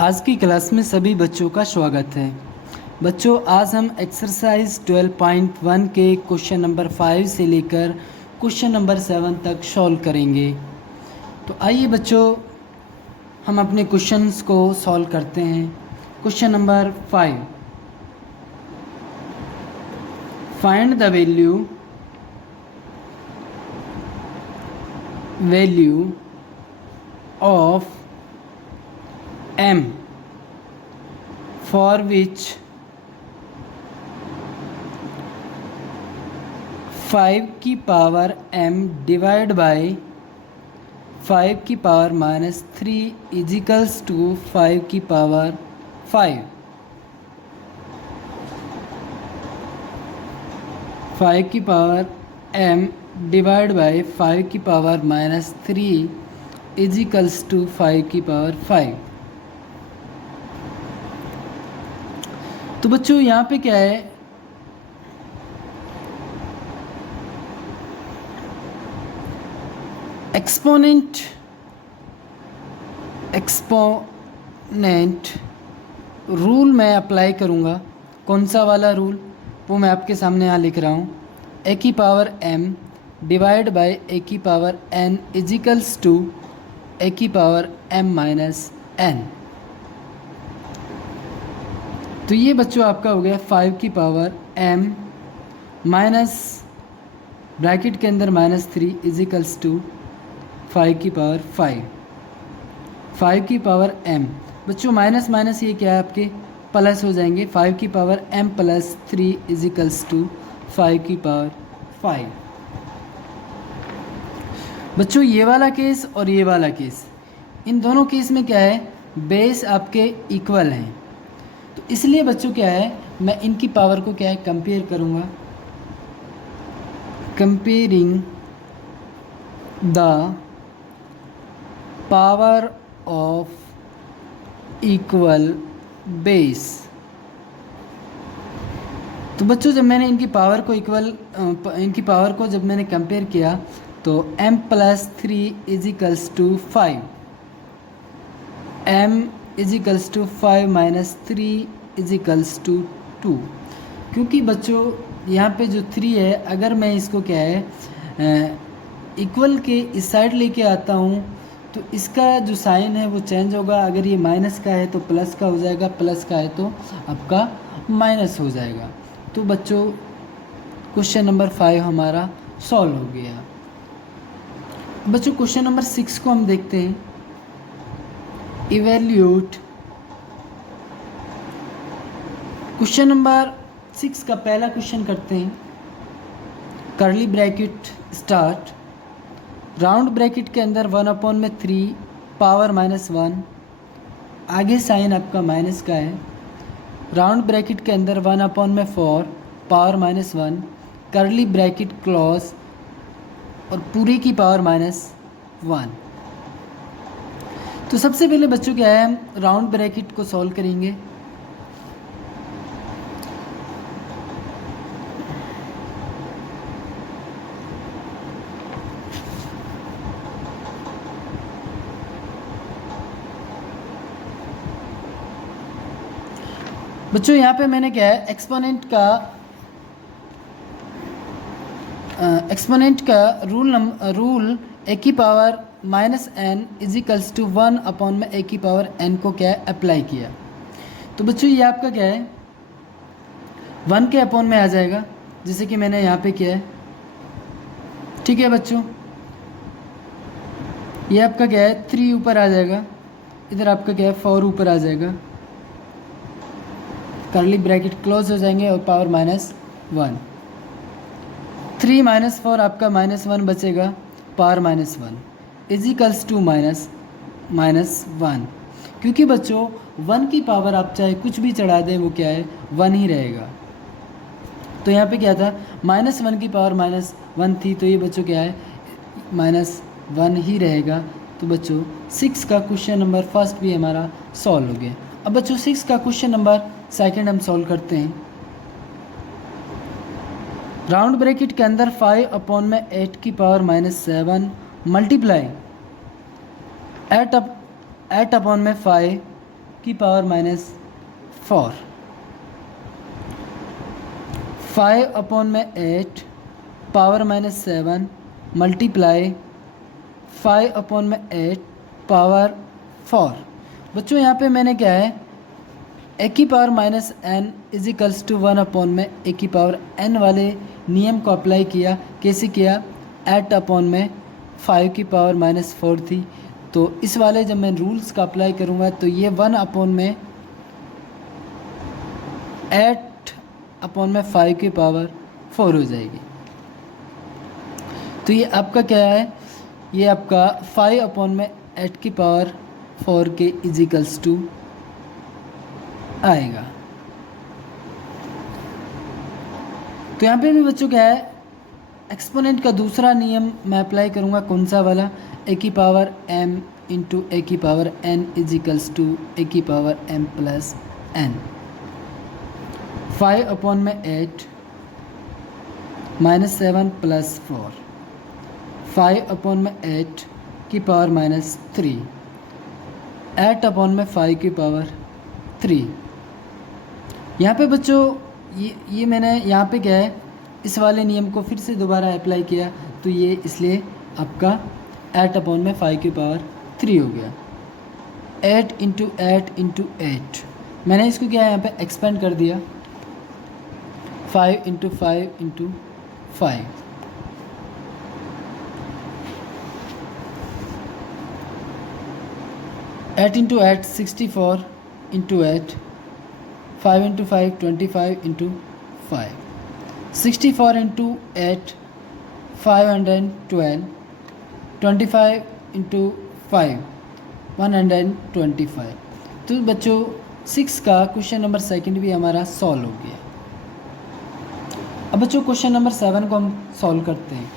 आज की क्लास में सभी बच्चों का स्वागत है। बच्चों, आज हम एक्सरसाइज 12.1 के क्वेश्चन नंबर 5 से लेकर क्वेश्चन नंबर 7 तक सॉल्व करेंगे। तो आइए बच्चों, हम अपने क्वेश्चंस को सॉल्व करते हैं। Question number 5, find the value of m for which 5 की पावर m डिवाइड बाय 5 की पावर माइनस 3 इजिकल्स टू 5 की पावर 5। 5 की पावर m डिवाइड बाय 5 की पावर माइनस 3 इजिकल्स टू 5 की पावर 5। तो बच्चों यहाँ पे क्या है, एक्सपोनेंट रूल मैं अप्लाई करूँगा। कौन सा वाला रूल, वो मैं आपके सामने यहाँ लिख रहा हूँ। ए की पावर m डिवाइड बाय ए की पावर n इजिकल्स टू ए की पावर m माइनस n। तो ये बच्चों आपका हो गया 5 की पावर m माइनस ब्रैकेट के अंदर माइनस 3 इजिकल्स टू 5 की पावर 5। 5 की पावर m बच्चों माइनस माइनस ये क्या है आपके प्लस हो जाएंगे। 5 की power m plus 3 equals to 5 की पावर 5। बच्चों ये वाला केस और ये वाला केस, इन दोनों केस में क्या है, बेस आपके इक्वल हैं। तो इसलिए बच्चों क्या है, मैं इनकी पावर को क्या है कंपेयर करूँगा। Comparing the power of equal base. तो बच्चों जब मैंने इनकी पावर को जब मैंने कंपेयर किया तो m plus 3 equals to 5, m equals to 5 minus 3 equals to 2। क्योंकि बच्चों यहाँ पे जो 3 है, अगर मैं इसको क्या है इक्वल के इस साइड लेके आता हूँ तो इसका जो साइन है वो चेंज होगा। अगर ये माइनस का है तो प्लस का हो जाएगा, प्लस का है तो आपका माइनस हो जाएगा। तो बच्चों क्वेश्चन नंबर 5 हमारा सॉल्व हो गया। बच्चों क्वेश्चन नंबर 6 को हम देखते हैं। इवैल्यूएट। क्वेश्चन नंबर 6 का पहला क्वेश्चन करते हैं। Curly bracket start, round bracket के अंदर 1/3 पावर माइनस 1, आगे साइन आपका माइनस का है। राउंड ब्रैकेट के अंदर 1/4 power minus 1, curly bracket close और पूरे की पावर माइनस 1। तो सबसे पहले बच्चों क्या है, हम राउंड ब्रैकेट को सॉल्व करेंगे। बच्चों यहाँ पे मैंने क्या है, एक्सपोनेंट का रूल ए की power minus n equals to 1 में ए की पावर n को क्या है अप्लाई किया। तो बच्चों ये आपका क्या है 1 के अपॉन में आ जाएगा, जैसे कि मैंने यहाँ पे किया है। ठीक है बच्चों, ये आपका क्या है 3 ऊपर आ जाएगा, इधर आपका क्या है 4 ऊपर आ जाएगा, कर्ली ब्रैकेट क्लोज हो जाएंगे और पावर माइनस 1। 3 माइनस 4 आपका माइनस 1 बचेगा, power minus 1 equals to minus 1। क्योंकि बच्चों 1 की पावर आप चाहे कुछ भी चढ़ा दें वो क्या है 1 ही रहेगा। तो यहाँ पे क्या था माइनस 1 की पावर माइनस 1 थी, तो ये बच्चों क्या है माइनस 1 ही रहेगा। तो बच्चों 6 का क्वेश्चन नंबर फर्स्ट भी हमारा सॉल्व हो गया। अब बच्चों 6 का क्वेश्चन नंबर सेकंड हम सॉल्व करते हैं। राउंड ब्रैकेट के अंदर 5/8 की पावर माइनस 7 मल्टीप्लाई 8/5 की पावर माइनस 4, 5 अपॉन में 8 पावर माइनस 7 मल्टीप्लाई 5 अपॉन में 8 पावर 4। बच्चों यहाँ पे मैंने क्या है ए की power minus N is equals to 1 upon में ए की पावर एन वाले नियम को अप्लाई किया। कैसे किया? 8 अपॉन में 5 की पावर माइनस 4 थी, तो इस वाले जब मैं रूल्स का अप्लाई करूँगा तो ये 1 अपॉन में 8 अपॉन में 5 की पावर 4 हो जाएगी। तो ये आपका क्या है, ये आपका 5 अपॉन में 8 की पावर 4 के इजिकल्स टू आएगा। तो यहाँ पे भी बच्चों क्या है, एक्सपोनेंट का दूसरा नियम मैं अप्लाई करूँगा। कौन सा वाला? ए की पावर m इंटू ए की पावर n इजिकल्स टू ए की power m plus n। 5 upon में 8 माइनस 7 प्लस 4, 5 अपॉन में 8 की पावर माइनस 3, 8 अपॉन में 5 की पावर 3। यहाँ पे बच्चों ये मैंने यहाँ पे क्या है, इस वाले नियम को फिर से दोबारा अप्लाई किया, तो ये इसलिए आपका 8 अपॉन में 5 की पावर 3 हो गया। 8 इंटू 8 इंटू 8 मैंने इसको क्या है यहाँ पे एक्सपेंड कर दिया। 5 into 5 into 5, 8 into 8 64 into 8, 5 into 5 25 into 5, 64 into 8 512, 25 into 5 125। तो बच्चों 6 का क्वेश्चन नंबर सेकंड भी हमारा सॉल्व हो गया। अब बच्चों क्वेश्चन नंबर 7 को हम सॉल्व करते हैं।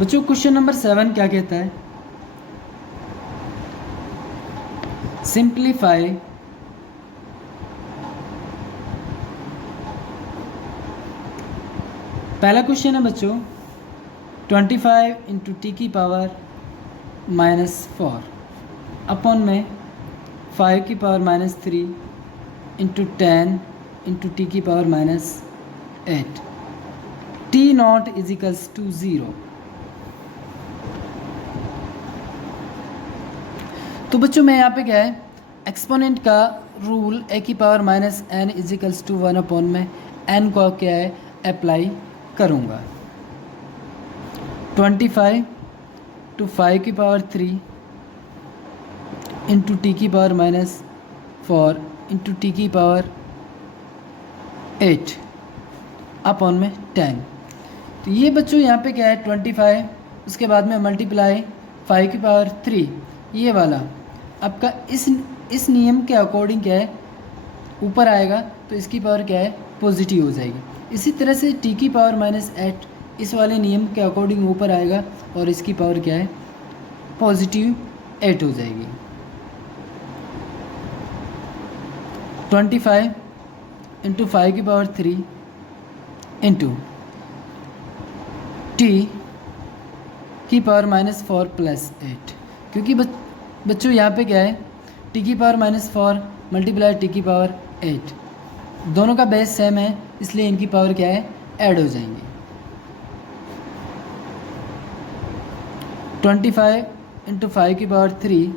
बच्चों क्वेश्चन नंबर 7 क्या कहता है? सिंप्लीफाई पहला क्वेश्चन है बच्चों 25 इंटू टी की पावर माइनस 4 अपॉन में 5 की power minus 3 into 10 into T की power minus 8, T naught is equals to 0। तो बच्चों मैं यहाँ पे क्या है, एक्सपोनेंट का रूल ए की power minus N equals to 1 upon में एन को क्या है अप्लाई करूँगा। 25 टू 5 की पावर 3 इंटू टी की पावर माइनस 4 इंटू टी की पावर 8 अपॉन में 10। तो ये बच्चों यहाँ पे क्या है 25, उसके बाद में मल्टीप्लाई 5 की पावर 3, ये वाला आपका इस नियम के अकॉर्डिंग क्या है ऊपर आएगा, तो इसकी पावर क्या है पॉजिटिव हो जाएगी। इसी तरह से टी की पावर माइनस 8 इस वाले नियम के अकॉर्डिंग ऊपर आएगा और इसकी पावर क्या है पॉजिटिव 8 हो जाएगी। 25 इंटू 5 की पावर 3 इंटू टी की पावर माइनस 4 प्लस 8, क्योंकि बच्चों यहाँ पे क्या है टी की पावर माइनस 4 मल्टीप्लाई टी की पावर 8, दोनों का बेस सेम है, इसलिए इनकी पावर क्या है ऐड हो जाएंगी। 25 इंटू 5 की पावर 3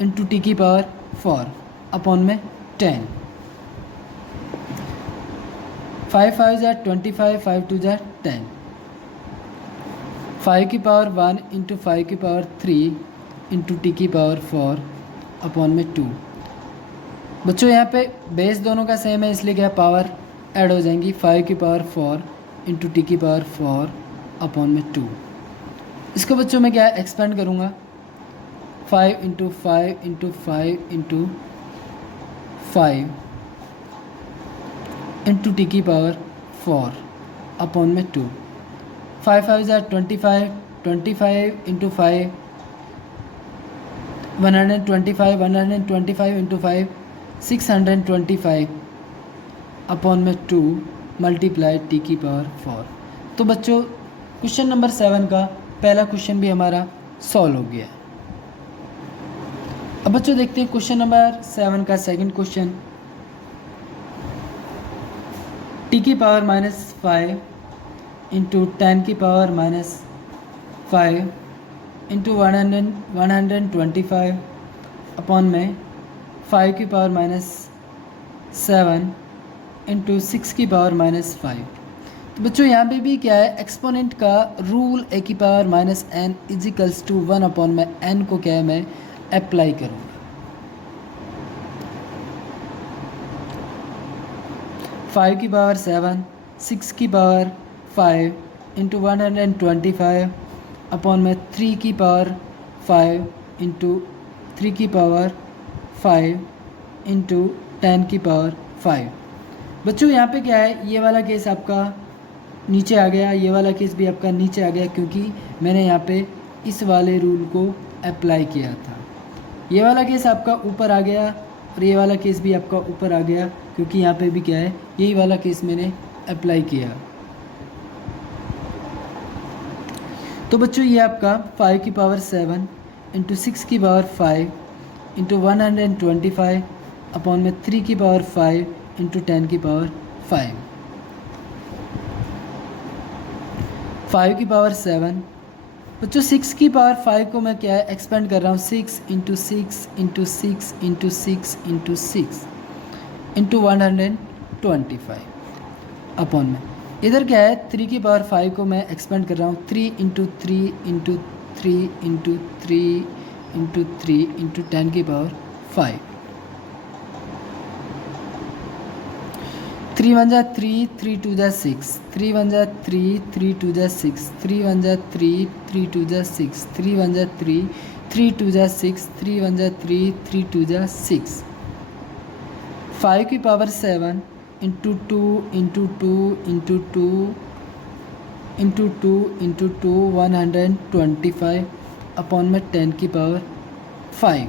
इंटू टी की पावर 4 अपॉन में 10, 5 5 ज़ा 25, 5 2 ज़ा 10, 5 की पावर 1 इंटू 5 की पावर 3 इंटू टी की पावर 4 अपॉन में 2। बच्चों यहाँ पे बेस दोनों का सेम है, इसलिए क्या पावर ऐड हो जाएंगी। 5 की पावर 4 इंटू टी की पावर 4 अपॉन में 2। इसको बच्चों मैं क्या एक्सपेंड करूँगा 5 into 5 into 5 into 5 into T की पावर 4 अपॉन में 2। 5 5 ज़ा 25, 25 इंटू 5 125, 125 इंटू 5 625 अपॉन में 2 मल्टीप्लाई टी की पावर 4। तो बच्चों क्वेश्चन नंबर 7 का पहला क्वेश्चन भी हमारा सॉल्व हो गया। अब बच्चों देखते हैं क्वेश्चन नंबर 7 का सेकंड क्वेश्चन। टी की पावर -5 इंटू 10 की पावर -5 इंटू 125 अपॉन में 5 की पावर -7 इंटू 6 की पावर -5। तो बच्चों यहाँ पे भी क्या है, एक्सपोनेंट का रूल a की power -n equals to 1 upon में n को क्या है मैं अप्लाई करूँगा। 5 की पावर 7, 6 की पावर 5 इंटू 125 अपॉन में 3 की पावर 5 इंटू 3 की पावर 5 इंटू 10 की पावर 5। बच्चों यहाँ पे क्या है, ये वाला केस आपका नीचे आ गया, ये वाला केस भी आपका नीचे आ गया, क्योंकि मैंने यहाँ पे इस वाले रूल को अप्लाई किया था। ये वाला केस आपका ऊपर आ गया और ये वाला केस भी आपका ऊपर आ गया, क्योंकि यहाँ पे भी क्या है, यही वाला केस मैंने अप्लाई किया। तो बच्चों ये आपका 5 की पावर 7 इंटू 6 की पावर 5 इंटू 125 अपॉन में 3 की पावर 5 इंटू 10 की पावर 5। 5 की पावर 7 बच्चों 6 की पावर 5 को मैं क्या है एक्सपेंड कर रहा हूँ, 6 into 6 into 6 into 6 into 6 into 125 upon में इधर क्या है 3 की पावर 5 को मैं एक्सपेंड कर रहा हूँ, 3 into 3 into 3 into 3 into 3 into 10 की पावर 5। 3 1 जा 3, 3 2 जा 6, 3 1 जा 3, 3 2 जा 6, 3 1 जा 3, 3 2 जा 6, 3 1 जा 3, 3 2 जा 6, 3 1 जा 3, 3 2 जा 6। 5 की power 7 into 2 into 2 into 2 into 2 into 2 125 upon में 10 की पावर 5।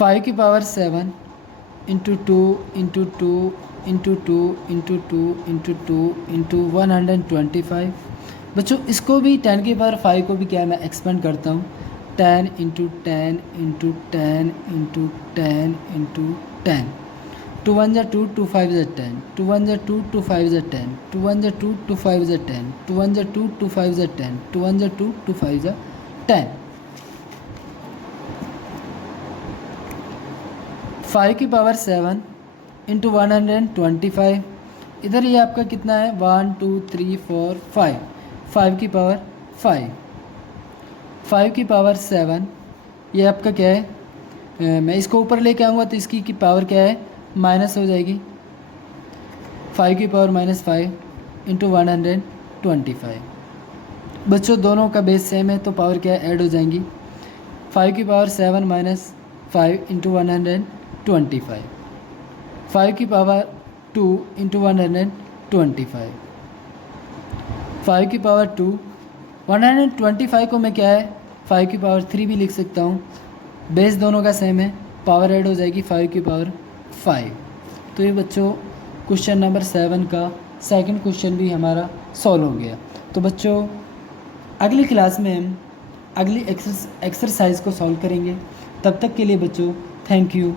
5 की power 7 into 2 into 2 into 2 into 2 into 2 into 125। बच्चों इसको भी 10 की पावर 5 को भी क्या मैं एक्सपेंड करता हूँ, 10 इंटू 10 इंटू 10 इंटू 10 इंटू 10। 2 1 जा 2, 2 5 जा 10, 2 1 जा 2, 2 5 जा 10, 2 1 जा 2, 2 5 जा 10, 2 1 जा 2, 2 5 जा 10, 2 1 जा 2, 2 5 जा 10। 5 की पावर 7 इंटू 125, इधर ये आपका कितना है 1 2 3 4 5, 5 की पावर 5। 5 की पावर 7 ये आपका क्या है, मैं इसको ऊपर लेके आऊँगा तो इसकी की पावर क्या है माइनस हो जाएगी, 5 की पावर -5 इंटू 125। बच्चों दोनों का बेस सेम है तो पावर क्या है ऐड हो जाएंगी। 5 की पावर 7 -5 इंटू 125, 5 की पावर 2 इंटू 125, 5 की पावर 2 125 को मैं क्या है 5 की पावर 3 भी लिख सकता हूँ, बेस दोनों का सेम है, पावर ऐड हो जाएगी 5 की पावर 5। तो ये बच्चों क्वेश्चन नंबर 7 का सेकंड क्वेश्चन भी हमारा सॉल्व हो गया। तो बच्चों अगली क्लास में हम अगली एक्सरसाइज को सॉल्व करेंगे, तब तक के लिए बच्चों थैंक यू।